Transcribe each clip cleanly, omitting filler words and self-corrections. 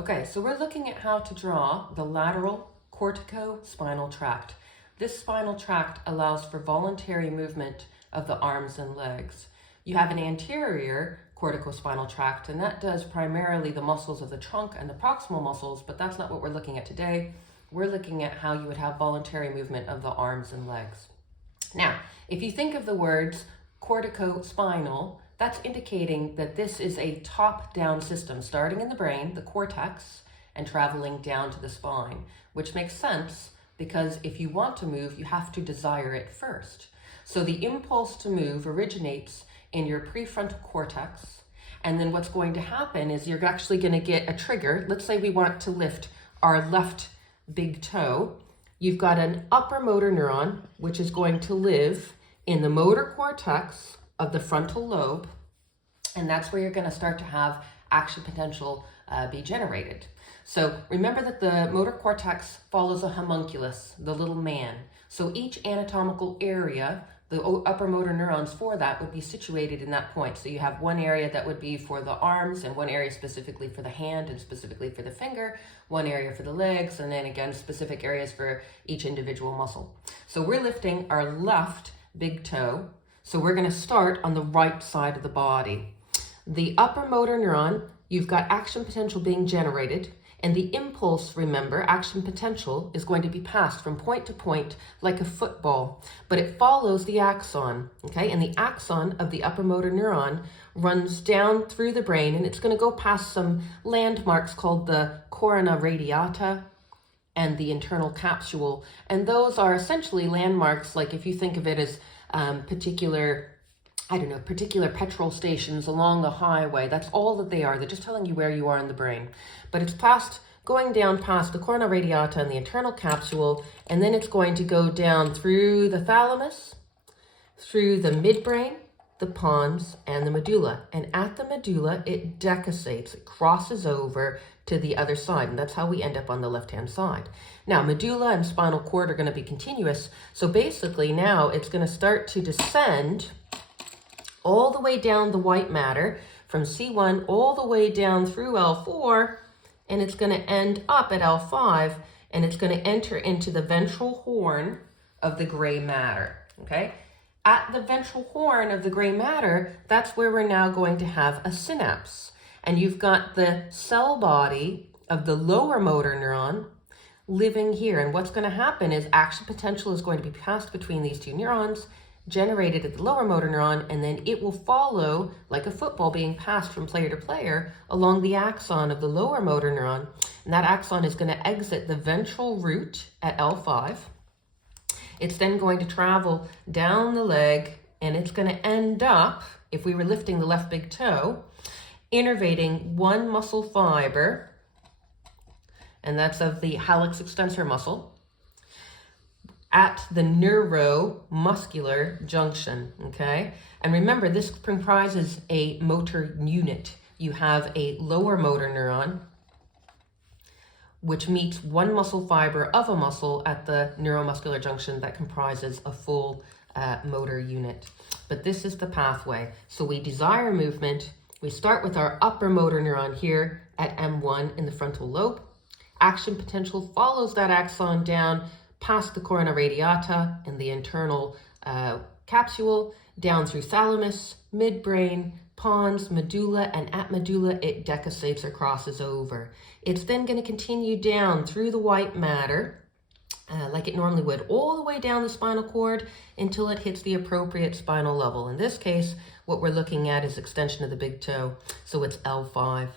Okay, so we're looking at how to draw the lateral corticospinal tract. This spinal tract allows for voluntary movement of the arms and legs. You have an anterior corticospinal tract, and that does primarily the muscles of the trunk and the proximal muscles, but that's not what we're looking at today. We're looking at how you would have voluntary movement of the arms and legs. Now, if you think of the words corticospinal, that's indicating that this is a top-down system, starting in the brain, the cortex, and traveling down to the spine, which makes sense because if you want to move, you have to desire it first. So the impulse to move originates in your prefrontal cortex, and then what's going to happen is you're actually going to get a trigger. Let's say we want to lift our left big toe. You've got an upper motor neuron, which is going to live in the motor cortex of the frontal lobe, and that's where you're going to start to have action potential be generated. So remember that the motor cortex follows a homunculus, the little man. So each anatomical area, the upper motor neurons for that would be situated in that point. So you have one area that would be for the arms, and one area specifically for the hand and specifically for the finger, one area for the legs, and then again specific areas for each individual muscle. So we're lifting our left big toe. So we're going to start on the right side of the body. The upper motor neuron, you've got action potential being generated, and the impulse, remember, action potential is going to be passed from point to point like a football, but it follows the axon, okay? And the axon of the upper motor neuron runs down through the brain, and it's going to go past some landmarks called the corona radiata and the internal capsule. And those are essentially landmarks, like if you think of it as particular petrol stations along the highway. That's all that they are. They're just telling you where you are in the brain. But it's going down past the corona radiata and the internal capsule, and then it's going to go down through the thalamus, through the midbrain, the pons, and the medulla. And at the medulla, it decussates, it crosses over to the other side, and that's how we end up on the left-hand side. Now, medulla and spinal cord are going to be continuous, so basically now it's going to start to descend all the way down the white matter from C1 all the way down through L4, and it's going to end up at L5, and it's going to enter into the ventral horn of the gray matter, okay? At the ventral horn of the gray matter, that's where we're now going to have a synapse. And you've got the cell body of the lower motor neuron living here. And what's going to happen is action potential is going to be passed between these two neurons, generated at the lower motor neuron, and then it will follow like a football being passed from player to player along the axon of the lower motor neuron. And that axon is going to exit the ventral root at L5. It's then going to travel down the leg, and it's going to end up, if we were lifting the left big toe, innervating one muscle fiber, and that's of the hallux extensor muscle, at the neuromuscular junction, okay? And remember, this comprises a motor unit. You have a lower motor neuron, which meets one muscle fiber of a muscle at the neuromuscular junction that comprises a full motor unit. But this is the pathway. So we desire movement. We start with our upper motor neuron here at M1 in the frontal lobe. Action potential follows that axon down past the corona radiata and the internal capsule, down through thalamus, midbrain, pons, medulla, and at medulla, it decussates or crosses over. It's then going to continue down through the white matter, like it normally would, all the way down the spinal cord until it hits the appropriate spinal level. In this case, what we're looking at is extension of the big toe, so it's L5.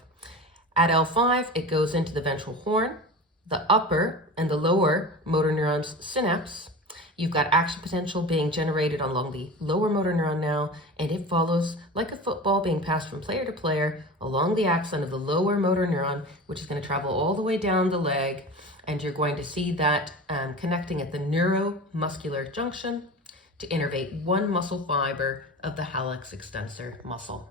At L5, it goes into the ventral horn, the upper and the lower motor neurons synapse. You've got action potential being generated along the lower motor neuron now, and it follows like a football being passed from player to player along the axon of the lower motor neuron, which is going to travel all the way down the leg, and you're going to see that connecting at the neuromuscular junction to innervate one muscle fiber of the hallux extensor muscle.